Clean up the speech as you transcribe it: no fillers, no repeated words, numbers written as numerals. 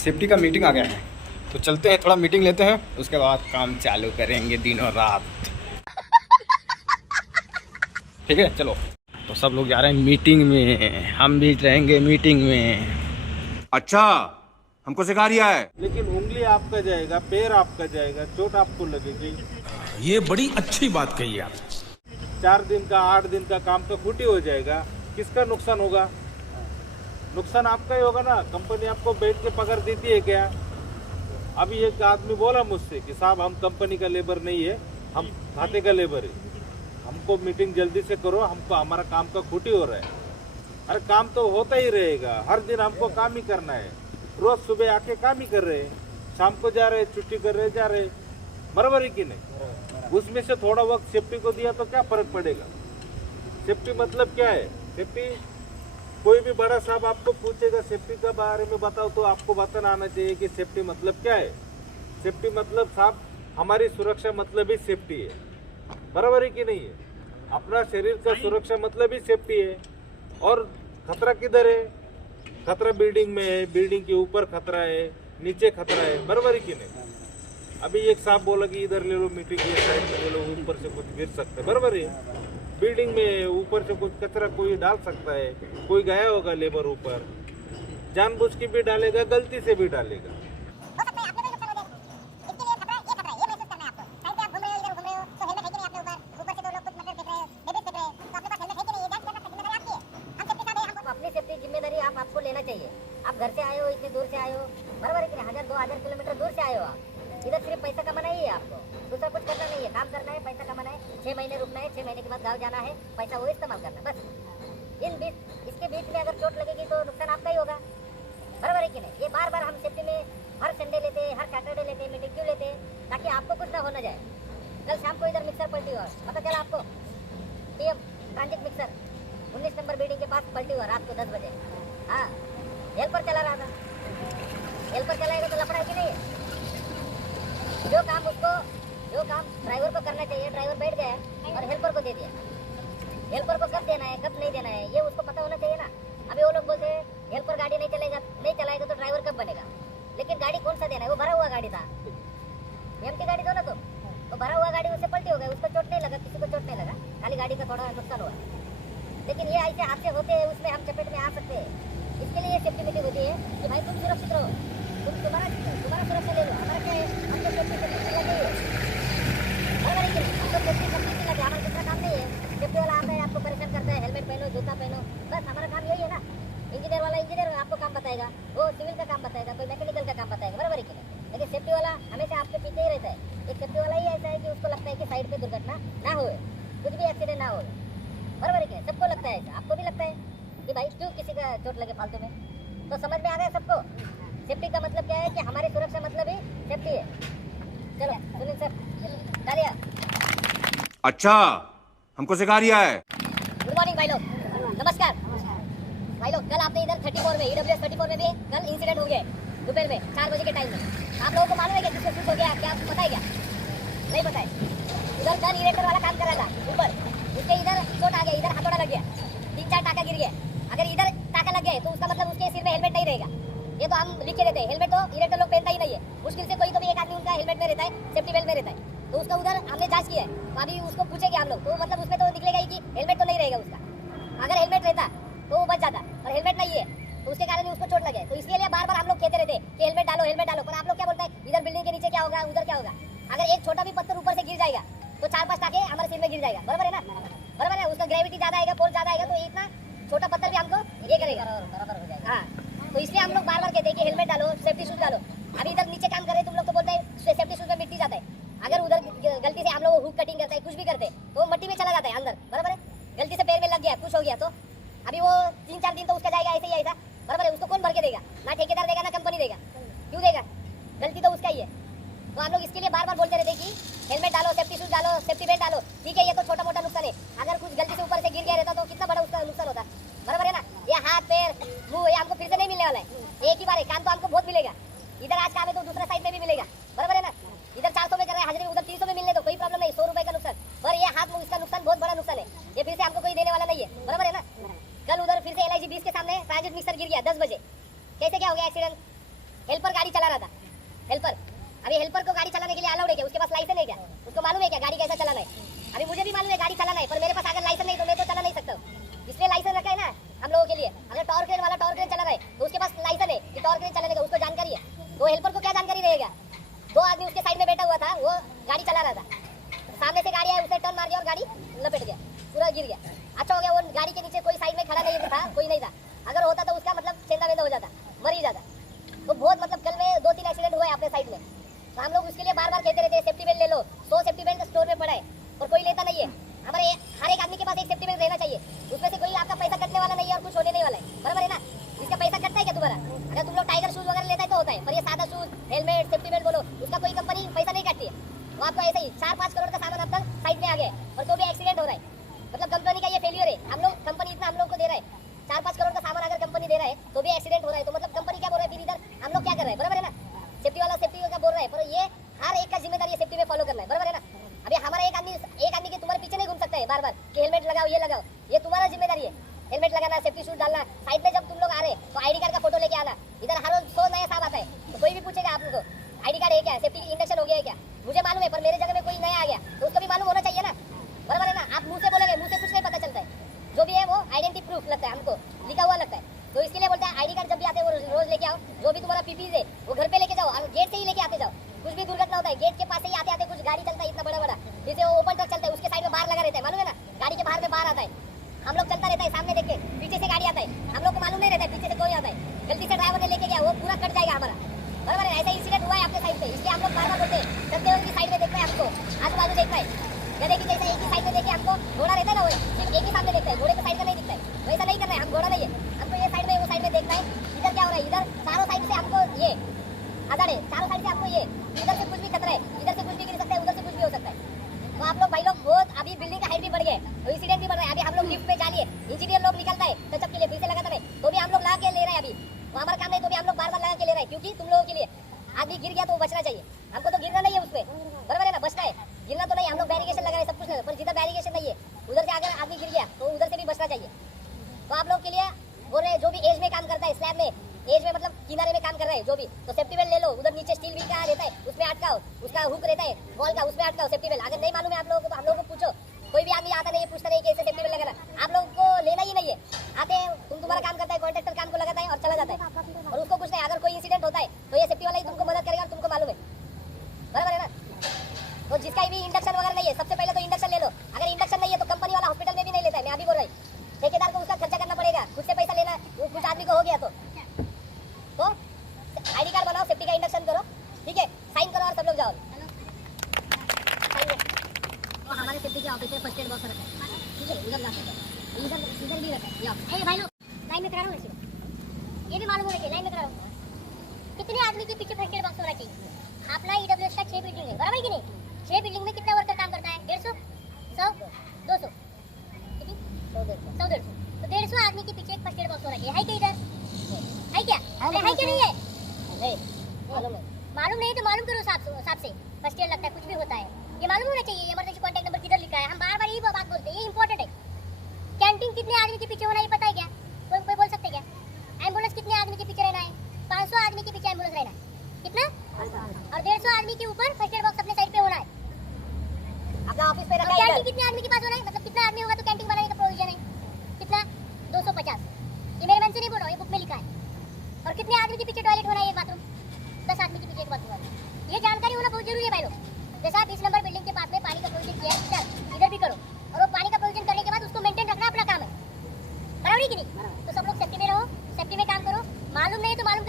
Safety का meeting आ गया है, तो चलते हैं, थोड़ा मीटिंग लेते हैं, उसके बाद काम चालू करेंगे दिनों रात। ठीक है, चलो। तो सब लोग जा रहे हैं मीटिंग में, हम भी रहेंगे मीटिंग में। अच्छा, हमको सिखा रिया है। लेकिन उंगली आपका जाएगा, पैर आपका जाएगा, चोट आपको लगेगी। ये बड़ी अच्छी बात कही आप। 4 दिन का 8 दिन का काम तो फूटी हो जाएगा। किसका नुकसान होगा? नुकसान आपका ही होगा ना। कंपनी आपको बैठ के पगार देती है क्या? अभी एक आदमी बोला मुझसे कि साहब हम कंपनी का लेबर नहीं है, हम खाते का लेबर है, हमको मीटिंग जल्दी से करो, हमको हमारा काम का खूटी हो रहा है। अरे काम तो होता ही रहेगा, हर दिन हमको काम ही करना है। रोज सुबह आके काम ही कर रहे हैं, शाम को जा रहे, छुट्टी कर रहे, जा रहे, बराबर है कि नहीं? उसमें से थोड़ा वक्त सेफ्टी को दिया तो क्या फर्क पड़ेगा? सेफ्टी मतलब क्या है? सेफ्टी, कोई भी बड़ा साहब आपको पूछेगा सेफ्टी के बारे में बताओ, तो आपको बताना आना चाहिए कि सेफ्टी मतलब क्या है। सेफ्टी मतलब साहब हमारी सुरक्षा मतलब ही सेफ्टी है, बराबर है कि नहीं है? अपना शरीर का सुरक्षा मतलब ही सेफ्टी है। और खतरा किधर है? खतरा बिल्डिंग में है, बिल्डिंग के ऊपर खतरा है, नीचे खतरा है, बराबर है कि नहीं? अभी एक साहब बोला कि इधर ले लो मीटिंग, ये साइड में ले लो, ऊपर से कुछ गिर सकता है, बराबर है? बिल्डिंग में ऊपर से कुछ कचरा कोई डाल सकता है, कोई गया होगा लेबर ऊपर, जानबूझ के भी डालेगा, गलती से भी डालेगा। आपको लेना चाहिए। आप घर से आए हो, इतने दूर से आए हो, बराबर है कि 1000-2000 किलोमीटर दूर से आए हो आप। इधर सिर्फ पैसा कमाना ही है आपको, दूसरा कुछ करना नहीं है। काम करना है, पैसा कमाना है, 6 महीने रुकना है, 6 महीने के बाद गाँव जाना है, पैसा वो इस्तेमाल करना है, बस। इसके बीच में अगर चोट लगेगी तो नुकसान आपका ही होगा, बराबर है कि नहीं? ये बार बार हम सेफ्टी में हर संडे लेते हैं, हर सैटरडे लेते हैं, मीटिंग क्यों लेते हैं? ताकि आपको कुछ ना होना जाए। कल शाम को इधर मिक्सर पलटी हुआ, पता चला आपको? PM transit mixer 19 number building के पास पलटी हुआ रात को 10 बजे। हाँ, हेल्पर चला रहा था। हेल्पर चलाएगा तो लफड़ा है कि नहीं है? जो काम ड्राइवर को करना चाहिए, ड्राइवर बैठ गया और हेल्पर को दे दिया। हेल्पर को कब देना है, कब नहीं देना है, ये उसको पता होना चाहिए ना। अभी वो लोग बोलते हैं हेल्पर गाड़ी नहीं चलाएगा तो ड्राइवर कब बनेगा? लेकिन गाड़ी कौन सा देना है? वो भरा हुआ गाड़ी था, एम्प्टी गाड़ी दो ना, तो भरा हुआ गाड़ी उससे पलटी हो गई, उसको चोट नहीं लगा, किसी को चोट नहीं लगा, खाली गाड़ी का थोड़ा नुकसान हुआ। लेकिन ये ऐसे हादसे होते हैं, उसमें हम चपेट में आ सकते हैं। इसके लिए सेफ्टी मीटिंग होती है कि भाई तुम सुरक्षित रहो, तुम्हारा सुरक्षा ले लो, हमारा क्या है, हम तो सेफ्टी से लगे हुए हैं, बराबर है कि नहीं? हम तो सेफ्टी सबसे लगे, हमारा दूसरा काम नहीं है। सेफ्टी वाला आता है, आपको परेशान करता है, हेलमेट पहनो, जूता पहनो, बस हमारा काम यही है ना। इंजीनियर वाला इंजीनियर आपको काम बताएगा, वो सिविल का काम बताएगा, कोई मैकेनिकल का काम बताएगा, बराबर है कि नहीं? लेकिन सेफ्टी वाला हमेशा आपके पीछे ही रहता है। एक सेफ्टी वाला ही ऐसा है कि उसको लगता है कि साइड पे दुर्घटना ना हो, कुछ भी एक्सीडेंट ना हो, बराबर है कि नहीं? सबको लगता है ऐसा, आपको भी लगता है कि भाई क्यों किसी का चोट लगे फालतू में। तो समझ में आ गया सबको सेफ्टी का मतलब क्या है, कि हमारी सुरक्षा मतलब ही सेफ्टी है। चलो सुनील सर, तालियां। अच्छा, हमको सिखा रिया है। गुड मॉर्निंग भाई लोग, नमस्कार भाई लोग। कल आपने इधर 34 में EWS 34 में भी कल इंसिडेंट हो गया दोपहर में 4 बजे के टाइम में। आप लोगों को मालूम है कि किसको कुछ हो गया? क्या आपको पता है? क्या नहीं पता है? उधर गन इरेक्टर वाला काम कर रहा था ऊपर, उसके इधर चोट आ गया, इधर हथौड़ा लग गया, 3-4 टाका गिर गया। अगर इधर टाका लग गया तो उसका मतलब उसके सिर में हेलमेट नहीं रहेगा। ये तो हम लिख के देते हैं, हेलमेट तो इरेक्टर लोग पहनता ही नहीं है। मुश्किल से कोई तो भी एक आदमी उनका हेलमेट में रहता है, सेफ्टी बेल्ट में रहता है। तो उसका उधर हमने जांच किया है, तो अभी उसको पूछेंगे हम लोग, तो मतलब उसमें तो निकलेगा ही कि हेलमेट तो नहीं रहेगा उसका। अगर हेलमेट रहता तो वो बच जाता, और हेलमेट नहीं है तो उसके कारण उसको चोट लगे। तो इसलिए बार बार हम लोग कहते रहते हैं कि हेलमेट डालो। पर आप लोग क्या बोलते हैं, इधर बिल्डिंग के नीचे क्या होगा, उधर क्या होगा? अगर एक छोटा भी पत्थर ऊपर से गिर जाएगा तो 4-5 टाके हमारे सिर में गिर जाएगा, बराबर है ना? बराबर है, उसका ग्रेविटी ज्यादा आएगा, फोर्स ज्यादा आएगा, तो इतना छोटा पत्थर भी हमको ये करेगा, बराबर हो जाएगा। हाँ, तो इसलिए हम लोग बार बार कहते हैं कि हेलमेट डालो, सेफ्टी शूज डालो। अभी इधर नीचे काम कर रहे तुम लोग तो बोलते हैं सेफ्टी शूज में मिट्टी जाता है। अगर उधर गलती से हम लोग हुक कटिंग करते हैं, कुछ भी करते हैं, तो मट्टी में चला जाता है अंदर, बराबर है? गलती से पैर में लग गया, कुछ हो गया तो अभी वो 3-4 दिन तो उसका जाएगा ऐसे ही ऐसा, बराबर है? उसको कौन भर के देगा? ना ठेकेदार देगा, ना कंपनी देगा। क्यों देगा? गलती तो उसका ही है। तो हम लोग इसके लिए बार बार बोलते रहते कि हेलमेट डालो, सेफ्टी शूज डालो, सेफ्टी बेल्ट डालो। ठीक है, ये तो छोटा मोटा नुकसान है। अगर कुछ गलती से ऊपर से गिर गया रहता तो कितना बड़ा उसका नुकसान होता, बराबर है ना? ये हाथ पैर मुंह ये हमको फिर से नहीं मिलने वाला है, एक ही बार है। काम तो हमको बहुत मिलेगा, इधर आज काम है तो दूसरा साइड में भी मिलेगा, बराबर है ना? इधर 400 में कर रहे हैं हाजिरी, उधर 300 में मिलने तो कोई प्रॉब्लम नहीं, 100 रुपए का नुकसान। पर ये हाथ में इसका नुकसान बहुत बड़ा नुकसान है, ये फिर से हमको कोई देने वाला नहीं है, बराबर है ना? कल उधर फिर से LIG 20 के सामने ट्रांजिट मिक्सर गिर गया 10 बजे। कैसे क्या हो गया एक्सीडेंट? हेल्पर चला रहा था हेल्पर। अभी हेल्पर को गाड़ी चलाने के लिए अलाउड है क्या? उसके पास लाइसेंस है क्या? उसको मालूम है क्या गाड़ी कैसा चलाना है? अभी मुझे भी मालूम है गाड़ी चलाना है, पर मेरे पास अगर लाइसेंस नहीं तो मैं तो चला नहीं सकता हूँ। इसलिए लाइसेंस रखा है ना हम लोगों के लिए। अगर टॉर क्रेन वाला टॉर क्रेन चला रहा है तो उसके पास लाइसेंस है कि टॉर क्रेन चलाने का, उसको जानकारी है। तो हेल्पर को क्या जानकारी रहेगा? 2 आदमी उसके साइड में बैठा हुआ था, वो गाड़ी चला रहा था, सामने से गाड़ी आई, उसने टर्न मार दिया और गाड़ी लपेट गया, पूरा गिर गया। अच्छा हो गया वो गाड़ी के नीचे कोई साइड में खड़ा नहीं था, कोई नहीं था। अगर होता तो उसका मतलब चेंदा वेंदा हो जाता, मर ही जाता। तो बहुत मतलब कल में 2-3 एक्सीडेंट हुए अपने साइड में। तो हम लोग उसके लिए बार बार कहते रहते हैं सेफ्टी बेल्ट ले लो। 100 सेफ्टी बेल्ट स्टोर में पड़ा है और कोई लेता नहीं है। हमारे हर एक आदमी के पास एक सेफ्टी बेल्ट रहना चाहिए, उसमें से कोई आपका पैसा कटने वाला नहीं है और कुछ होने नहीं वाला है, बराबर है ना? इसका पैसा कटता है क्या तुम्हारा? अगर तुम लोग टाइगर शूज वगैरह लेता है तो होता है, पर ये सादा शूज, हेलमेट, सेफ्टी बेल्ट बोलो, उसका कोई कंपनी पैसा नहीं काटती है। वो आपको ऐसा ही 4-5 करोड़ का सामान अब तक साइड में आ गया और तो भी एक्सीडेंट हो रहा है। मतलब कंपनी का ये फेलियर है। हम लोग कंपनी इतना हम लोग को दे रहा है, 4-5 करोड़ का सामान अगर कंपनी दे रहा है तो भी एक्सीडेंट हो रहा है, तो मतलब कंपनी क्या बोल रहा है? फिर इधर हम लोग क्या कर रहे हैं? बराबर है ना? सेफ्टी वाला सेफ्टी का बोल रहा है, पर ये हर एक का जिम्मेदारी सेफ्टी में फॉलो करना है, बराबर है ना? अभी हमारा एक आदमी के तुम्हारे पीछे नहीं घूम सकता है बार बार कि हेलमेट लगाओ, ये लगाओ। ये तुम्हारा जिम्मेदारी है, हेलमेट लगाना, सेफ्टी शूज डालना। साइड में जब तुम लोग आ रहे तो आईडी कार्ड का फोटो लेके आना। इधर हर रोज 100 नया साहब आता है तो कोई भी पूछेगा आप लोग को आईडी कार्ड है क्या, सेफ्टी इंडक्शन हो गया है क्या? मुझे मालूम है, पर मेरे जगह में कोई नया आ गया तो उसको भी मालूम होना चाहिए ना, बराबर है ना? आप मुंह से बोलोगे, मुंह से कुछ नहीं पता चलता है। जो भी है वो आइडेंटिटी प्रूफ लगता है, हमको लिखा हुआ लगता है। तो इसके लिए बोलते हैं आईडी कार्ड जब भी आते हैं वो रोज लेके आओ। जो भी तुम्हारा पीपीज है वो घर पे लेके जाओ और गेट से ही लेके आते जाओ। कुछ भी दुर्घटना होता है गेट के पास से ही आते आते कुछ गाड़ी चलता है इतना बड़ा, जैसे वो ओपन ट्रक चलता है उसके साइड में बाहर लगा रहता है, मालूम है ना? गाड़ी के बाहर में बाहर आता है, हम लोग चलता रहता है सामने देख के, पीछे से गाड़ी आता है, हम लोग को मालूम नहीं रहता है पीछे से कोई आता है। गलती से ड्राइवर ने लेके गया, वो पूरा कट जाएगा हमारा, बराबर है? ऐसा इंसिडेंट हुआ है आपके साइड पे, इसलिए हम लोग बार बार बोलते हैं चलते हुए की साइड में देखना है हमको, आजू बाजू देखना है। गधे की जैसे एक ही साइड में देखे हमको घोड़ा रहता है ना, वो सिर्फ एक ही सामने देखता है, घोड़े के साइड का नहीं दिखता है। वैसा नहीं करना है, हम घोड़ा नहीं है, हमको ये साइड में वो साइड में देखना है। इधर क्या हो रहा है? इधर चारों साइड से हमको ये आजाद है, चारों साइड से हमको ये, इधर से कुछ भी खतरा है, इधर से कुछ भी गिर सकता है, उधर से कुछ भी हो सकता है। तो आप लोग भाई लोग बहुत अभी बिल्डिंग का हाइट भी बढ़ गया है तो इंसिडेंट भी बढ़ रहा है। अभी हम लोग लिफ्ट पे जा लिए, इंजीनियर लोग निकलता है टचअप के लिए, फिर से लगाता है तो भी हम लोग लगा के ले रहे हैं। अभी वो हमारा काम नहीं तो भी हम लोग बार बार लगा के ले रहे हैं, क्योंकि तुम लोगों के लिए आदमी गिर गया तो बचना चाहिए। हमको तो गिरना नहीं है उसपे, बराबर है ना? बचना है, गिरना तो नहीं। हम लोग बैरिकेशन लगा रहे सब कुछ नहीं, पर जिधर बैरिकेशन नहीं है उधर से अगर आदमी गिर गया तो उधर से भी बचना चाहिए। तो आप लोग के लिए बोल रहे जो भी एज में काम करता है, स्लैब में एज में मतलब किनारे में काम कर रहा है जो भी, तो सेफ्टी बेल्ट ले लो। उधर नीचे स्टील व्हील का रहता है उसमें अटकाओ, उसका हुक रहता है वॉल का, उसमें अटकाओ सेफ्टी बेल्ट। अगर नहीं मालूम है आप लोगों को तो हम लोगों को पूछो, कोई भी आदमी आता नहीं है पूछता नहीं कैसे सेफ्टी बेल्ट लगाना। आप लोगों को लेना ही नहीं है, आते हैं तुम्हारा काम करता है, कॉन्ट्रैक्टर काम को लगाता है और चला जाता है और उसको कुछ नहीं। अगर कोई इंसिडेंट होता है तो ये सेफ्टी वाला ही तुमको मदद करेगा और तुमको मालूम है, बराबर है ना? तो जिसका भी इंडक्शन वगैरह नहीं है सबसे पहले तो इंडक्शन ले लो। अगर इंडक्शन नहीं है तो कंपनी वाला हॉस्पिटल में भी नहीं लेता है, मैं अभी बोल रहा हूँ। ठेकेदार को उसका खर्चा करना पड़ेगा, खुद से पैसा लेना, वो कुछ आदमी को हो गया तो आईडी कार्ड बनाओ, सेफ्टी का इंडक्शन करो, ठीक है? साइन करो और सब लोग जाओ। तो हमारे सेफ्टी के ऑफिस में फर्स्ट एड बॉक्स रखा है, ठीक है? इधर जा सकते हो, इधर भी रखा है। ये भाई लोग लाइन में करा रहा हूँ, इसी ये भी मालूम होना चाहिए लाइन में करा रहा हूँ। कितने आदमी के पीछे फर्स्ट एड बॉक्स होना चाहिए? अपना ईडब्ल्यूएस का 6 बिल्डिंग है, बराबर कि नहीं? 6 बिल्डिंग में कितना वर्कर काम करता है? 150, 100, 200, कितनी? 100-150। तो 150 आदमी के पीछे एक फर्स्ट एड बॉक्स होना चाहिए, है क्या? इधर है क्या? है क्या? नहीं है? मालूम नहीं तो मालूम करो साहब से। फर्स्ट एड लगता है, कुछ भी होता है ये मालूम होना चाहिए। इमरजेंसी कॉन्टैक्ट नंबर किधर लिखा है? हम बार बार यही बात बोलते हैं, ये इंपॉर्टेंट है। कैंटीन कितने आदमी के पीछे होना है पता है क्या? कोई बोल सकते क्या? एम्बुलेंस कितने आदमी के पीछे रहना है? 500 आदमी के पीछे एम्बुलेंस रहना है, कितना? और 150 आदमी के ऊपर फर्स्ट एड बॉक्स अपने साइड पे होना है, अपना ऑफिस पे रखा है। कैंटीन कितने आदमी के पास होना है? मतलब कितना आदमी होगा तो कैंटीन बनाने का प्रोविजन है, कितना? 250। ये मेरे मन से नहीं बोल रहा हूँ, ये बुक में लिखा है। और कितने आदमी के पीछे टॉयलेट होना है? एक बाथरूम। 10 आदमी के पीछे एक बाथरूम। ये जानकारी होना बहुत जरूरी है भाई लोग। जैसा 20 नंबर बिल्डिंग के पास में पानी का प्रोविजन किया है, चल इधर भी करो, और वो पानी का प्रोविजन करने के बाद उसको मेंटेन रखना अपना काम है, बराबर है कि नहीं? तो सब लोग सेफ्टी में रहो, सेफ्टी में काम करो। मालूम नहीं तो मालूम